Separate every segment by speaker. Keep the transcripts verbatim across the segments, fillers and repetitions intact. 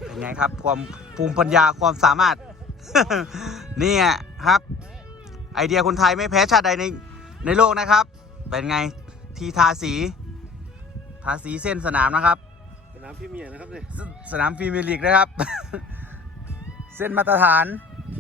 Speaker 1: เป็นไงครับความภูมิปัญญาความสามารถ นี่ครับไอเดียคนไทยไม่แพ้ชาติใดในในโลกนะครับเป็นไงที่ทาสีทาสีเส้นสนามนะครับ
Speaker 2: สนามพรีเมียร์นะครับเนี่ย
Speaker 1: ส, สนามพรีเมียร์ลีกนะครับ เส้นมาตรฐาน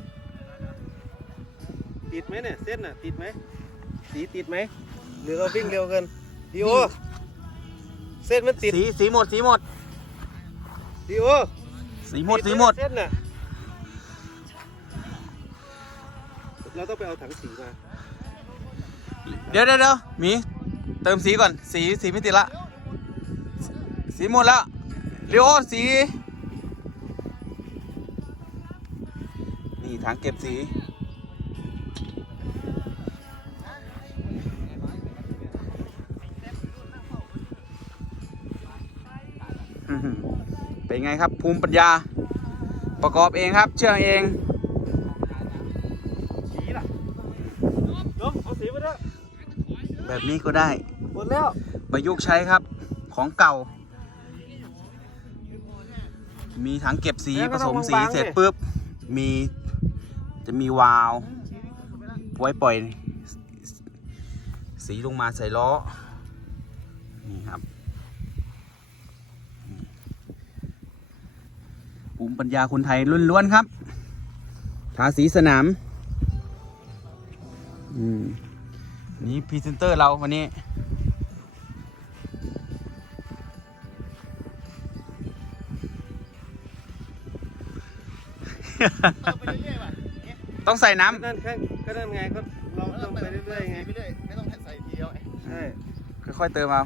Speaker 2: ติดไหมเนี่ยเส้นน่ะติดไหมสีติดไหมหรือเราวิ่งเร็วเกินดีโอเส้นมันติด
Speaker 1: สีสีหมดสีหมด
Speaker 2: ดีโอ
Speaker 1: สีหมดสีหมด
Speaker 2: เส้นน่ะเราต้องไปเอาถังสีมา
Speaker 1: เดี๋ยวเดี๋ยวเดี๋ยวหมีเติมสีก่อนสีสีไม่ติดละสีหมดแล้วเรียวสีนี่ถังเก็บสีเป็นไงครับภูมิปัญญาประกอบเองครับเชื่องเอง
Speaker 2: สีล่ะเนาะเอาสีมาด้วย
Speaker 1: แบบนี้ก็ได้
Speaker 2: หมดแล้ว
Speaker 1: ประยุกต์ใช้ครับของเก่ามีถังเก็บสีผสมสีเสร็จปุ๊บมีจะมีวาล์วไว้ปล่อยสีลงมาใส่ล้อนี่ครับภูมิปัญญาคนไทยล้วนๆครับทาสีสนามนี่พรีเซนเตอร์เราวันนี้ต้องใส่น้ำ
Speaker 2: นั่นแค่ก็นั่นไงก็เราต้องไปเรื่อยๆไง
Speaker 3: ไม่ต้องใส่ทีเดียว
Speaker 2: ใช่
Speaker 1: ค่อยๆเติมเอา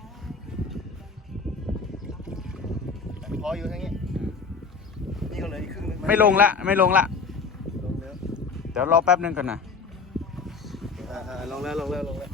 Speaker 3: พออยู่ทั้งนี้นี่ก็เลยอีกครึ่งนึง
Speaker 1: ไม่ลงละไม่ลงละ
Speaker 2: ลงแล้ว
Speaker 1: เดี๋ยวรอแป๊บนึงก่อนนะ
Speaker 2: ลงแล้วลงแล้วลงแล้ว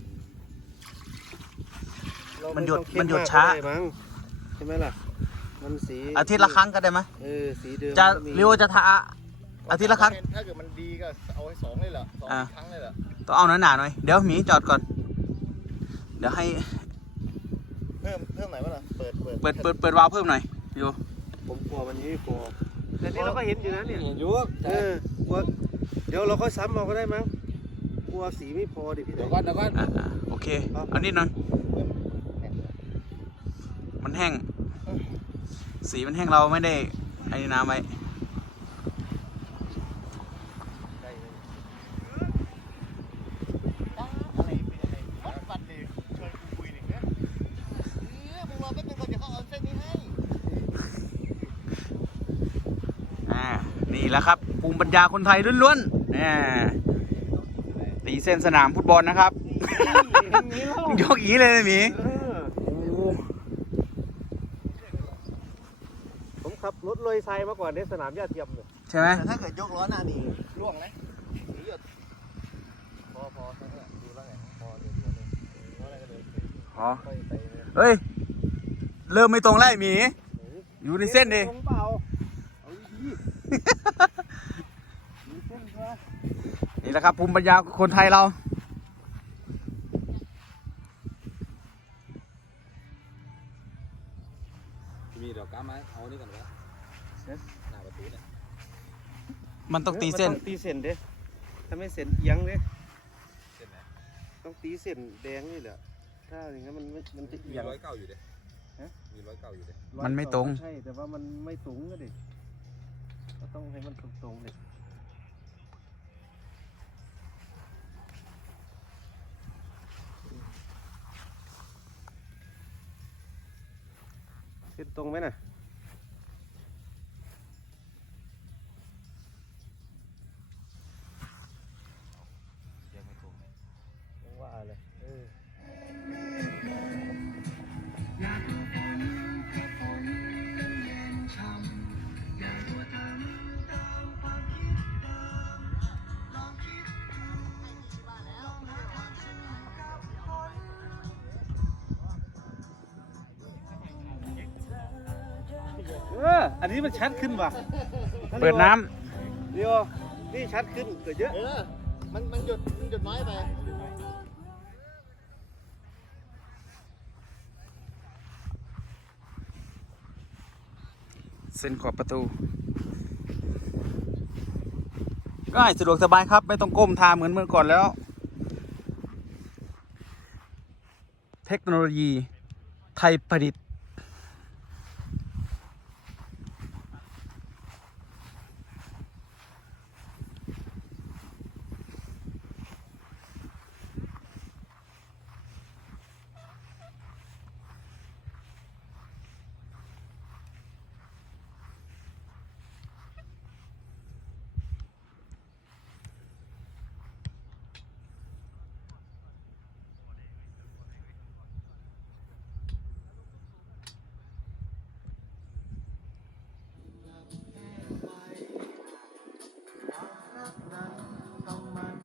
Speaker 1: มันหยุดมันหยุดช้า
Speaker 2: ใช่ไหมล่ะมันสี
Speaker 1: อาทิตย์ละครั้งก็ได้ไหม
Speaker 2: เออสีเดิม
Speaker 1: จะเรียวจะทาอาทิตย์ละครั้ง
Speaker 3: ถ้าเกิดมันดีก็เอาให้สองเลยเหรอสองครั้งเลยเหรอ
Speaker 1: ต้องเอาหนาๆหน่อยเดี๋ยวหมีจอดก่อนเดี๋ยวให้
Speaker 3: เพิ่มเพิ่มไหนวะล่ะเปิดเปิด
Speaker 1: เปิดเปิดเปิดวาล์วเพิ่มหน่อยอยู่
Speaker 2: ผมกลัววันนี้กลัวแต่นี่เราก็เห็นอยู่นะเนี่ย
Speaker 3: เห็นอยู่
Speaker 2: เออกลัวเดี๋ยวเราค่อยซ้ำเอาก็ได้มั้งกลัวสีไม่พอดิพี่
Speaker 3: เดี๋ยวก่อนเดี๋ยวก่อน
Speaker 1: โอเคเอานิดหน่อยมันแห้งสีมันแห้งเราไม่ได้ไอ้น้ำไว้นี่แหละครับภูมิปัญญาคนไทยล้วนๆนี่ตีเส้นสนามฟุตบอลนะครับยกอีเลยนะหมี
Speaker 2: ผมขับรถลอยทรายมาก่อนในสนามหญ้าเทียมเลย
Speaker 1: ใช่ไหม
Speaker 3: ถ้าเกิดยกล้อหน้านี่ร่วงนะพอพอดูแล้วไงพอเดี๋ยวเดี๋ยวเลยอะไรก็เลย
Speaker 1: พอเฮ้ยเริ่มไม่ตรงแล้วหมีอยู่ในเส้นดินี่แหละครับภูมิปัญญาคนไทยเรา
Speaker 3: มีดอกก้าไหมเอานี่ก่อนวะหน้าประตูเนี่ย
Speaker 1: มันต้องตีเส้น
Speaker 2: ตีเส้นเด้ถ้าไม่เส้นเอียงเด้ต้องตีเส้นแดงนี่แหละถ้าอย่างนั้นมันมันจะเอียง
Speaker 3: ร้อยเก้าอยู่เด้มีร้อยเก้าอยู่เด้
Speaker 1: มันไม่ตรง
Speaker 2: ใช่แต่ว่ามันไม่ตรงก็ดิเราต้องให้มันตรงๆเลยเส้นตรงไหมน่ะยังไม่ตรงยังว่าเลยเออเอออันนี้มันชัดขึ้นว่ะ
Speaker 1: เปิดน้
Speaker 2: ำเดี๋ยวนี่ชัดขึ้นเกิดเยอะ
Speaker 3: เออมันมันหยุดมันหยุดน้อยไป
Speaker 1: เส้นขอบประตูก็ให้สะดวกสบายครับ ไม่ต้องก้มทาเหมือนเมื่อก่อนแล้ว เทคโนโลยีไทยประดิษฐ์